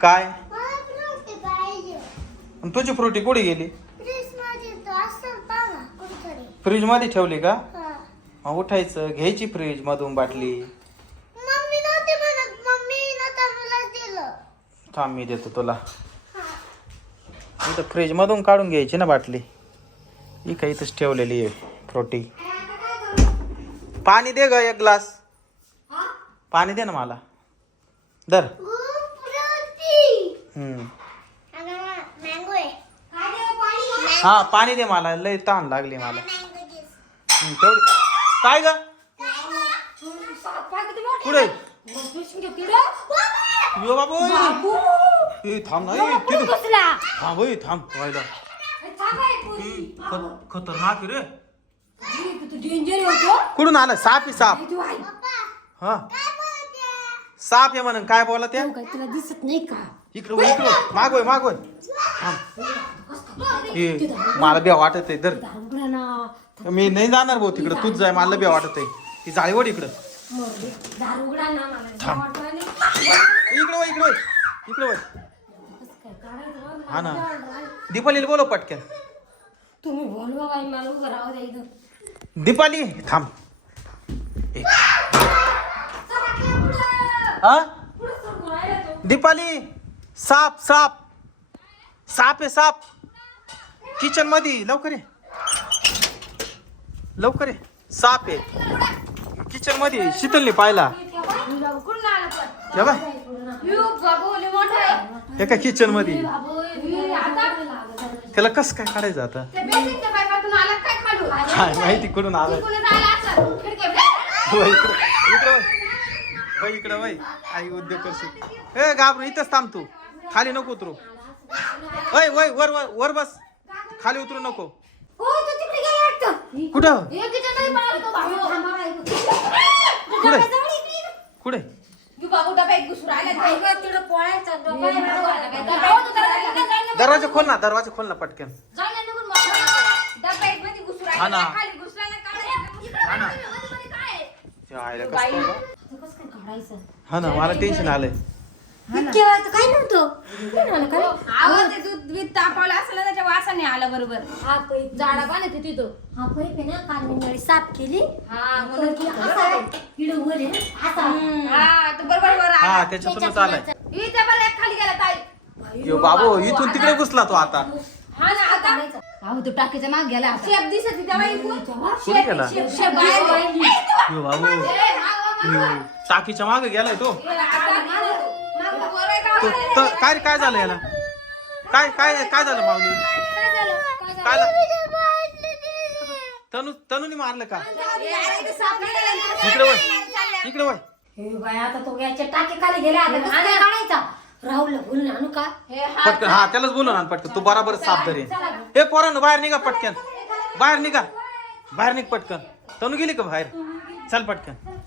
काय? आणि तुझी फ्रुटी कुठे गेली? फ्रीजमध्ये ठेवली का? हा. मग उठायचं घ्यायची फ्रीज मधून बाटली. मम्मी नव्हती म्हणत. मम्मी नव्हतं मला दिलं. थांब मी देतो तुला. हा. इथं फ्रीज मधून काढून घ्यायची ना बाटली. ही काही इथंच ठेवलेली आहे फ्रुटी पाणी दे ग एक ग्लास. पाणी दे ना मला. दर हम्म. अगं मँगो आहे हा पाणी दे मला लय ताण लागली मला. मँगो ज्यूस हम्म, तेवढी. काय ग? कुठे? यो बाबू. ए, थांब ना ए, तिथं. थांब ए, थांब व्हायला ख- खतरनाक आहे रे. डेंजर होतो कुठून आलं? साप आहे साप. पप्पा हा. काय साप आहे म्हणून काय बोला त्या काय तुला दिसत नाही का इकडं वळ, इकडं वळ. मागवय मागवय थांब ए मला बी वाटत आहे धर ना मी नाही जाणार भाऊ तिकडं तूच जाय मला बी वाटत आहे ती जाळीवड इकडं मरले दारुगडा ना मला थांब. वाटलं नाही. इकडं वळ, इकडं वळ. इकडं वळ. कसं काय काढायचं बा? हा ना. मला. दीपालीला बोलव पटकन तुम्ही बोलवा बाई मला उभं राहू द्या इथं दीपाली थांब ए. हा. दीपाली साप साप. साप आहे साप. किचनमध्ये लवकर ये. लवकर ये. साप आहे. किचनमध्ये शीतलने पाहिला? हे बाय. हे काय किचनमध्ये हे त्याला कस काय काढायचं आता? काय माहिती कुठून आलं वळ इकडं. वळ इकडं वय. आई उद्योग करशील. ए घाबरू इथंच थांब तू. खाली नको उतरू. वय वय वर वर वर बस. खाली उतरू नको. हो, तो तिकडे गेला वाटतं. कुठं. कुठे? कुठे? दरवाजा खोल ना दरवाजा खोल ना पटकन. हा ना. हा ना. आईला कसं हा ना मला टेन्शन आलंय. नव्हतं? काय? ते दूध तापवलं असलं त्याच्या वासाने आलं बरोबर. हा पैप झाडा पाण्यात आहे तिथं. हा पैप आहे ना काल मी नळी साफ केली. हा तर की असा आहे. इकडं वर आहे ना, असा. हा तो बरोबर वर हा आला त्याच्यातूनच आलाय. ही त्या बरं एक खाली गेला ताई. यो बाबू इथून तिकडे घुसला तो आता. हा ना आता अहो तो टाकीच्या माग गेला आता. शेप दिसत होती तेव्हा इकडून. कुठे गेला? शेप शेप बाहेर. गेला. यो बाबू. यो, टाकीच्या मागे गेलाय तो? तो त- काय काय झालं याला? काय काय काय झालं माऊली? काय झालं? तनु तनुनी मारलं का. इकडे वळ इकडे वळ. हे बाई आता तो याच्या टाके खाली गेला आता कसं काय काढायचा? राहुलला बोलून आणू का? हा पटकन हा त्यालाच बोलू ना पटकन. तू बराबर साफ धरे. हे पोरांनो बाहेर निघा पटकन. बाहेर निघा. बाहेर निघ पटकन. तनु गेली का बाहेर? चल पटकन.